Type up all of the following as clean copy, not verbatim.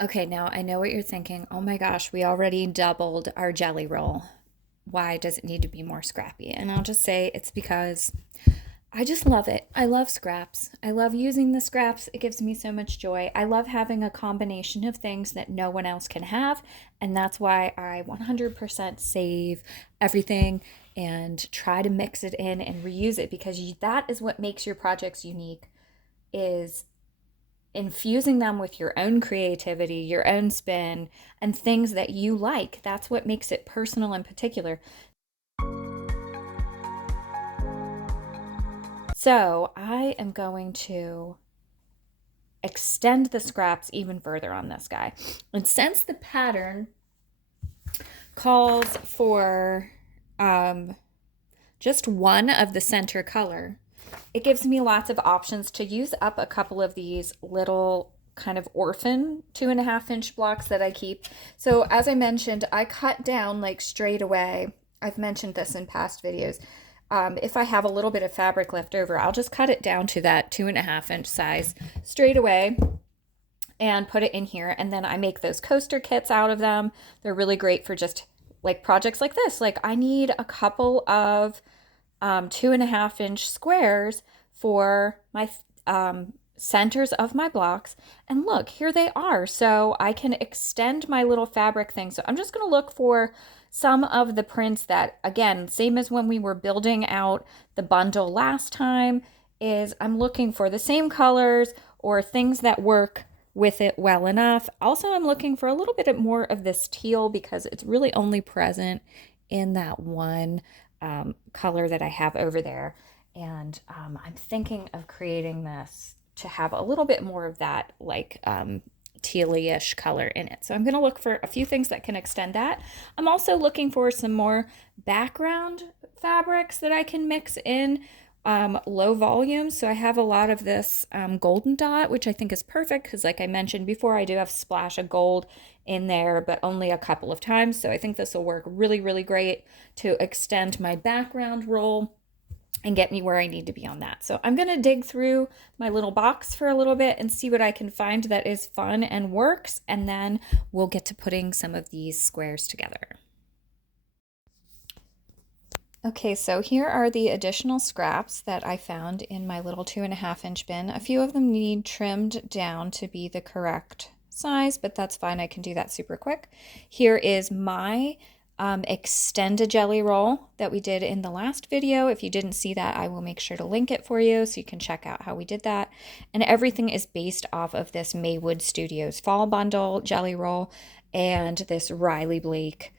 Okay, now I know what you're thinking. Oh my gosh, we already doubled our jelly roll. Why does it need to be more scrappy? And I'll just say it's because I just love it. I love scraps. I love using the scraps. It gives me so much joy. I love having a combination of things that no one else can have. And that's why I 100% save everything and try to mix it in and reuse it because that is what makes your projects unique is infusing them with your own creativity, your own spin, and things that you like. That's what makes it personal and particular. So I am going to extend the scraps even further on this guy. And since the pattern calls for um, just one of the center color, it gives me lots of options to use up a couple of these little kind of orphan 2.5 inch blocks that I keep. So as I mentioned, I cut down like straight away. I've mentioned this in past videos. If I have a little bit of fabric left over, I'll just cut it down to that 2.5 inch size straight away and put it in here. And then I make those coaster kits out of them. They're really great for just like projects like this. Like I need a couple of 2.5 inch squares for my centers of my blocks. And look, here they are. So I can extend my little fabric thing. So I'm just going to look for some of the prints that, again, same as when we were building out the bundle last time, is I'm looking for the same colors or things that work with it well enough. Also, I'm looking for a little bit more of this teal because it's really only present in that one color that I have over there. And I'm thinking of creating this to have a little bit more of that like teal-ish color in it. So I'm going to look for a few things that can extend that. I'm also looking for some more background fabrics that I can mix in low volume. So I have a lot of this golden dot, which I think is perfect because like I mentioned before, I do have a splash of gold in there, but only a couple of times. So I think this will work really, really great to extend my background roll and get me where I need to be on that. So I'm going to dig through my little box for a little bit and see what I can find that is fun and works. And then we'll get to putting some of these squares together. Okay, so here are the additional scraps that I found in my little 2.5 inch bin. A few of them need trimmed down to be the correct size, but that's fine. I can do that super quick. Here is my extended jelly roll that we did in the last video. If you didn't see that, I will make sure to link it for you so you can check out how we did that. And everything is based off of this Maywood Studios Fall Bundle jelly roll and this Riley Blake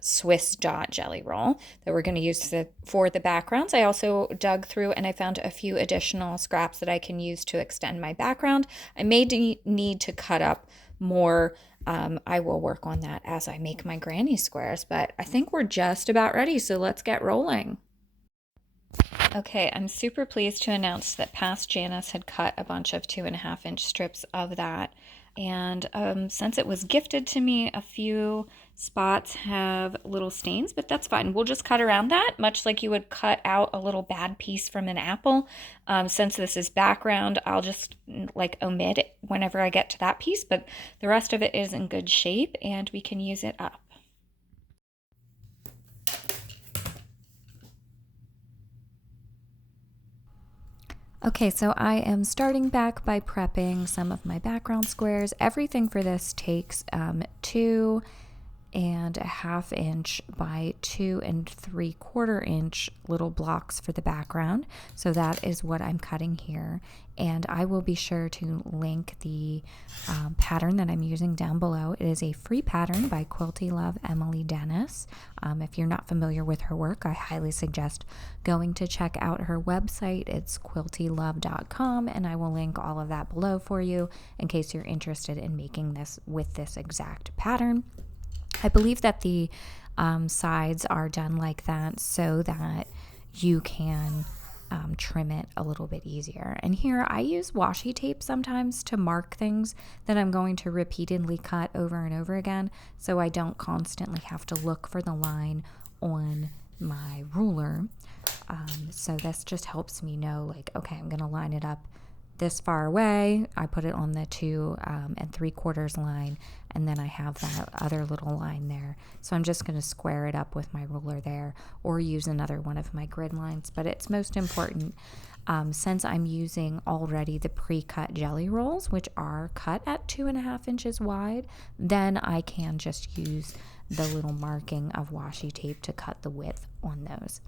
Swiss dot jelly roll that we're going to use for the backgrounds. I also dug through and I found a few additional scraps that I can use to extend my background. I may need to cut up more. I will work on that as I make my granny squares, but I think we're just about ready, so let's get rolling. Okay, I'm super pleased to announce that past Janice had cut a bunch of 2.5 inch strips of that. And since it was gifted to me, a few spots have little stains, but that's fine. We'll just cut around that, much like you would cut out a little bad piece from an apple. Since this is background, I'll just like omit it whenever I get to that piece, but the rest of it is in good shape and we can use it up. Okay, so I am starting back by prepping some of my background squares. Everything for this takes 2.5 inch by 2 3/4 inch little blocks for the background. So that is what I'm cutting here. And I will be sure to link the pattern that I'm using down below. It is a free pattern by Quilty Love Emily Dennis. If you're not familiar with her work, I highly suggest going to check out her website. It's quiltylove.com, and I will link all of that below for you in case you're interested in making this with this exact pattern. I believe that the sides are done like that so that you can trim it a little bit easier. And here I use washi tape sometimes to mark things that I'm going to repeatedly cut over and over again so I don't constantly have to look for the line on my ruler. So this just helps me know like, okay, I'm going to line it up this far away. I put it on the 2 3/4 line, and then I have that other little line there. So I'm just going to square it up with my ruler there, or use another one of my grid lines. But it's most important, since I'm using already the pre-cut jelly rolls, which are cut at 2.5 inches wide, then I can just use the little marking of washi tape to cut the width on those.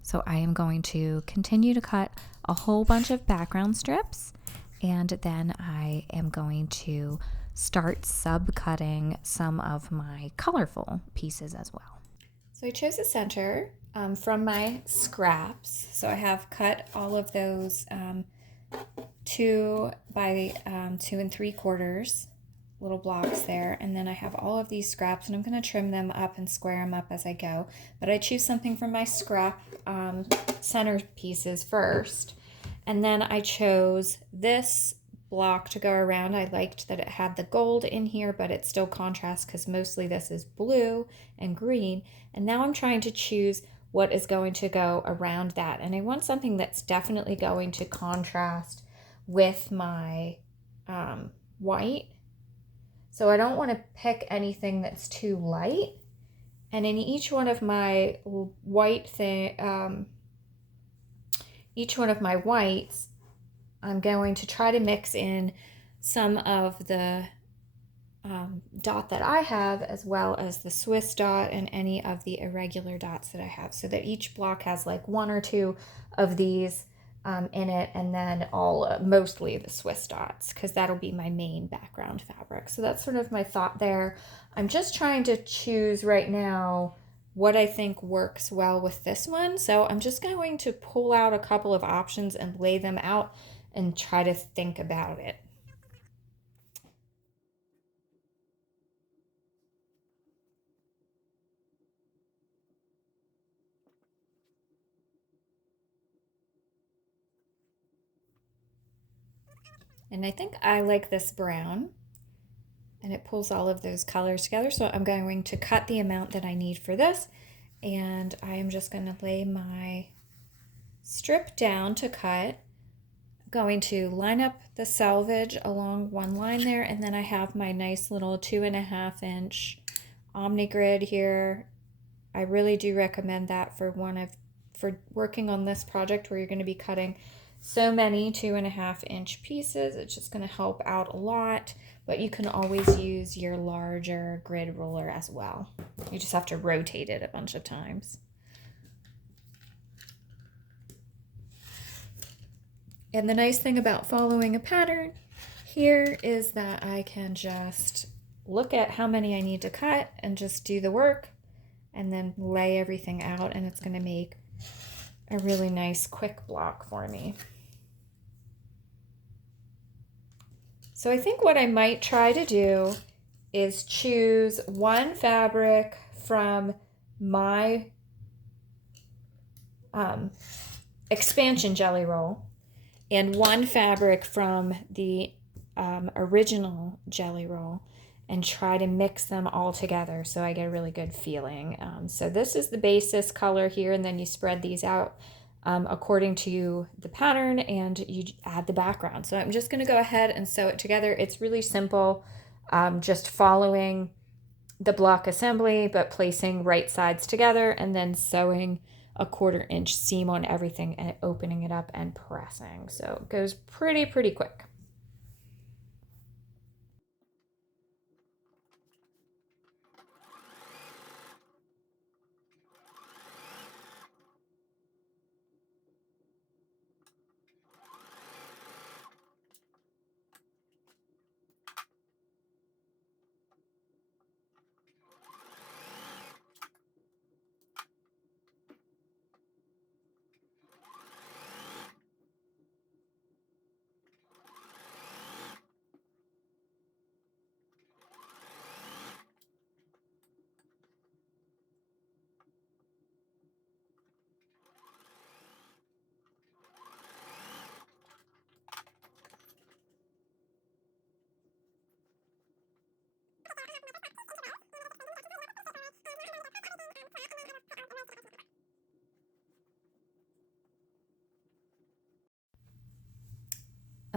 So I am going to continue to cut a whole bunch of background strips, and then I am going to start subcutting some of my colorful pieces as well. So I chose a center from my scraps. So I have cut all of those 2 by 2 3/4 little blocks there, and then I have all of these scraps, and I'm going to trim them up and square them up as I go. But I choose something from my scrap center pieces first, and then I chose this block to go around. I liked that it had the gold in here, but it still contrasts because mostly this is blue and green. And now I'm trying to choose what is going to go around that, and I want something that's definitely going to contrast with my white. So I don't want to pick anything that's too light. And in each one of my each one of my whites, I'm going to try to mix in some of the dot that I have, as well as the Swiss dot and any of the irregular dots that I have, so that each block has like 1 or 2 of these in it, and then mostly the Swiss dots, because that'll be my main background fabric. So that's sort of my thought there. I'm just trying to choose right now what I think works well with this one. So I'm just going to pull out a couple of options and lay them out and try to think about it. And I think I like this brown, and it pulls all of those colors together. So I'm going to cut the amount that I need for this, and I am just going to lay my strip down to cut. I'm going to line up the selvage along one line there, and then I have my nice little 2.5-inch OmniGrid here. I really do recommend that for working on this project where you're going to be cutting so many 2.5-inch pieces. It's just going to help out a lot, but you can always use your larger grid ruler as well. You just have to rotate it a bunch of times. And the nice thing about following a pattern here is that I can just look at how many I need to cut and just do the work, and then lay everything out, and it's going to make a really nice quick block for me. So I think what I might try to do is choose one fabric from my expansion jelly roll and one fabric from the original jelly roll, and try to mix them all together so I get a really good feeling. So this is the basis color here, and then you spread these out according to the pattern, and you add the background. So I'm just going to go ahead and sew it together. It's really simple, just following the block assembly, but placing right sides together and then sewing a 1/4-inch seam on everything and opening it up and pressing. So it goes pretty quick.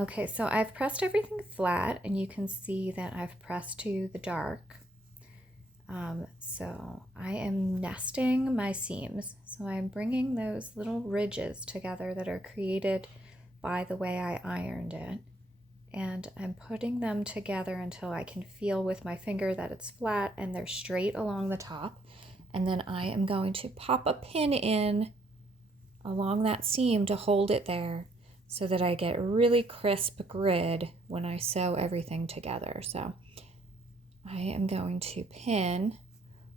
Okay, so I've pressed everything flat and you can see that I've pressed to the dark. So I am nesting my seams. So I'm bringing those little ridges together that are created by the way I ironed it. And I'm putting them together until I can feel with my finger that it's flat and they're straight along the top. And then I am going to pop a pin in along that seam to hold it there so that I get a really crisp grid when I sew everything together. So I am going to pin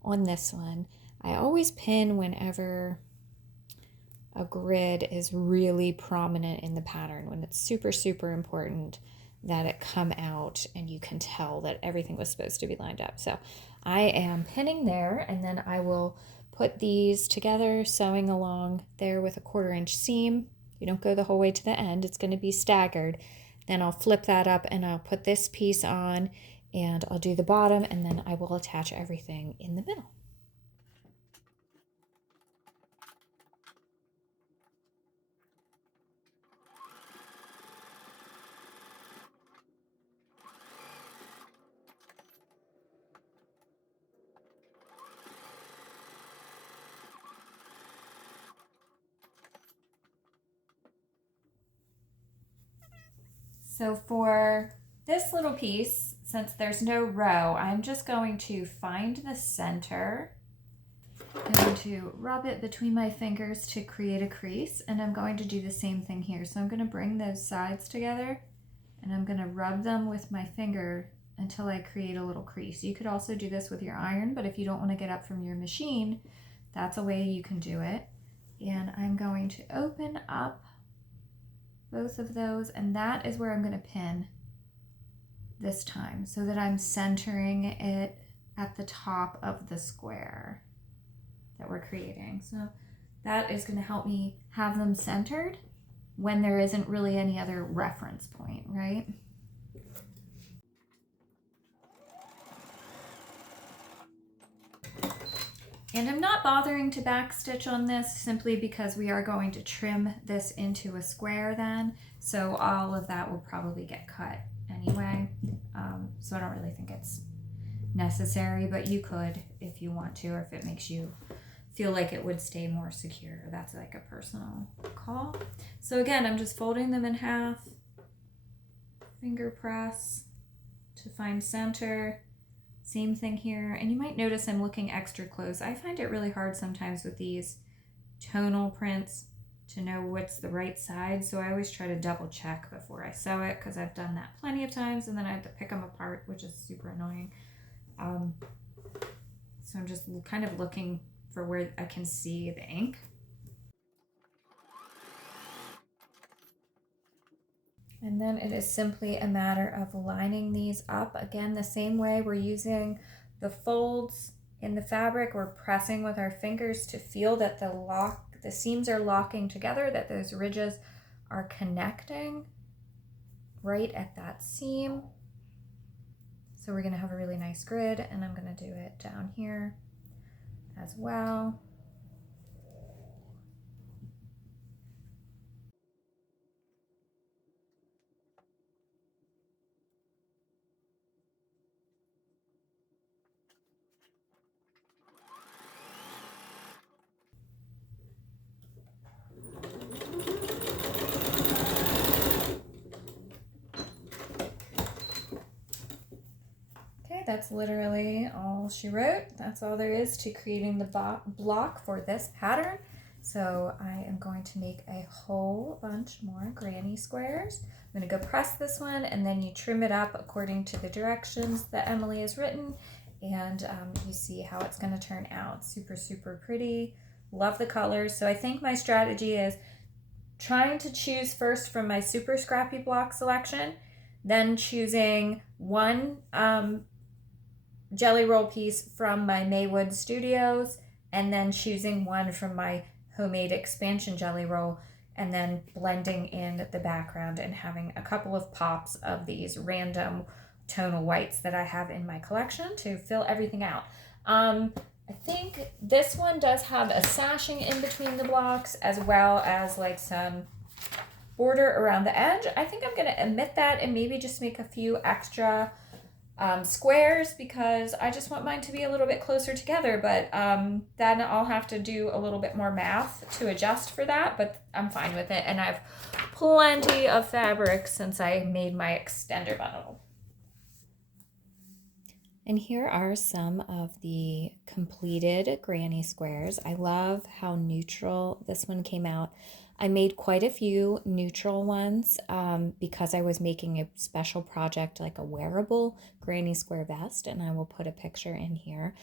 on this one. I always pin whenever a grid is really prominent in the pattern, when it's super, super important that it come out and you can tell that everything was supposed to be lined up. So I am pinning there, and then I will put these together, sewing along there with a 1/4 inch seam. You don't go the whole way to the end, it's going to be staggered. Then I'll flip that up and I'll put this piece on and I'll do the bottom, and then I will attach everything in the middle. So for this little piece, since there's no row, I'm just going to find the center. I'm going to rub it between my fingers to create a crease, and I'm going to do the same thing here. So I'm going to bring those sides together and I'm going to rub them with my finger until I create a little crease. You could also do this with your iron, but if you don't want to get up from your machine, that's a way you can do it. And I'm going to open up both of those, and that is where I'm going to pin this time so that I'm centering it at the top of the square that we're creating. So that is going to help me have them centered when there isn't really any other reference point, right? And I'm not bothering to backstitch on this simply because we are going to trim this into a square then. So all of that will probably get cut anyway. So I don't really think it's necessary, but you could if you want to, or if it makes you feel like it would stay more secure. That's like a personal call. So again, I'm just folding them in half, finger press to find center. Same thing here, and you might notice I'm looking extra close. I find it really hard sometimes with these tonal prints to know what's the right side, so I always try to double check before I sew it, because I've done that plenty of times and then I have to pick them apart, which is super annoying. So I'm just kind of looking for where I can see the ink. And then it is simply a matter of lining these up. Again, the same way we're using the folds in the fabric, we're pressing with our fingers to feel that the seams are locking together, that those ridges are connecting right at that seam. So we're gonna have a really nice grid, and I'm gonna do it down here as well. That's literally all she wrote. That's all there is to creating the block for this pattern. So I am going to make a whole bunch more granny squares. I'm going to go press this one, and then you trim it up according to the directions that Emily has written, and you see how it's going to turn out. Super, super pretty. Love the colors. So I think my strategy is trying to choose first from my super scrappy block selection, then choosing one jelly roll piece from my Maywood Studios, and then choosing one from my homemade expansion jelly roll, and then blending in the background and having a couple of pops of these random tonal whites that I have in my collection to fill everything out. I think this one does have a sashing in between the blocks, as well as like some border around the edge. I think I'm going to omit that and maybe just make a few extra squares because I just want mine to be a little bit closer together, but then I'll have to do a little bit more math to adjust for that, but I'm fine with it. And I've plenty of fabric since I made my extender bundle. And here are some of the completed granny squares. I love how neutral this one came out. I made quite a few neutral ones because I was making a special project, like a wearable granny square vest, and I will put a picture in here.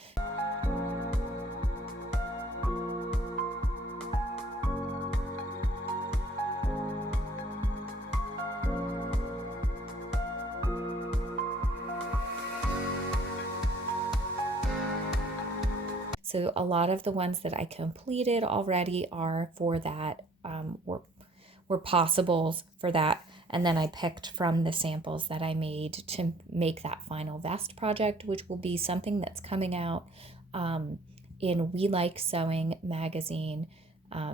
So a lot of the ones that I completed already are for that, were possibles for that. And then I picked from the samples that I made to make that final vest project, which will be something that's coming out in We Like Sewing magazine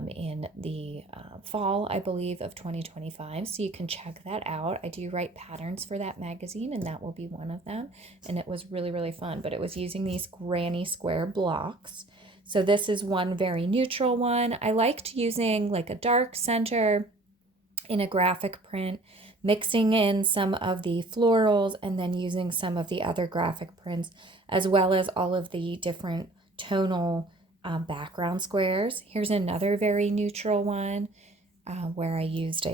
in the fall, I believe, of 2025. So you can check that out. I do write patterns for that magazine, and that will be one of them. And it was really, really fun. But it was using these granny square blocks. So this is one very neutral one. I liked using like a dark center in a graphic print, mixing in some of the florals and then using some of the other graphic prints, as well as all of the different tonal background squares. Here's another very neutral one where I used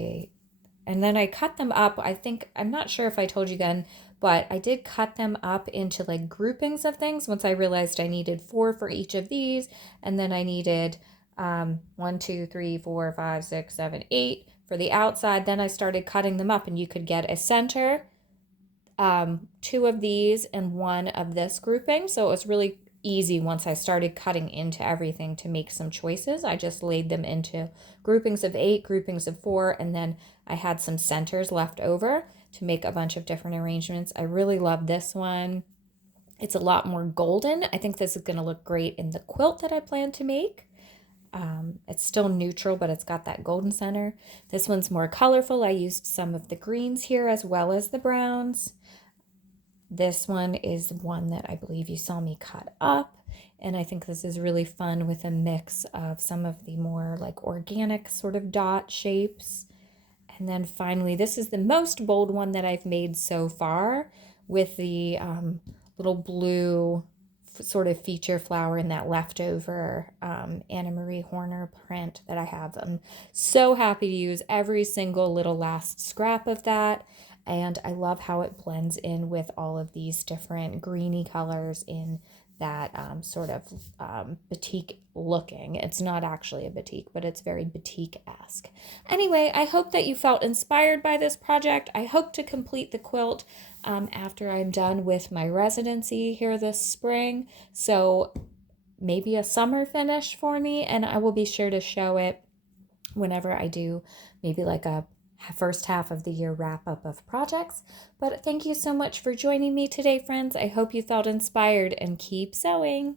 and then I cut them up. I'm not sure if I told you again, but I did cut them up into like groupings of things once I realized I needed 4 for each of these. And then I needed 1, 2, 3, 4, 5, 6, 7, 8 for the outside. Then I started cutting them up and you could get a center, 2 of these and 1 of this grouping. So it was really easy once I started cutting into everything to make some choices. I just laid them into groupings of 8, groupings of 4, and then I had some centers left over to make a bunch of different arrangements. I really love this one. It's a lot more golden. I think this is going to look great in the quilt that I plan to make. It's still neutral, but it's got that golden center. This one's more colorful. I used some of the greens here as well as the browns. This one is one that I believe you saw me cut up, and I think this is really fun with a mix of some of the more like organic sort of dot shapes. And then finally, this is the most bold one that I've made so far with the little blue sort of feature flower in that leftover Anna Marie Horner print that I have. I'm so happy to use every single little last scrap of that. And I love how it blends in with all of these different greeny colors in that sort of batik looking. It's not actually a batik, but it's very batik-esque. Anyway, I hope that you felt inspired by this project. I hope to complete the quilt after I'm done with my residency here this spring. So maybe a summer finish for me, and I will be sure to show it whenever I do maybe like a first half of the year wrap up of projects. But thank you so much for joining me today, friends. I hope you felt inspired and keep sewing.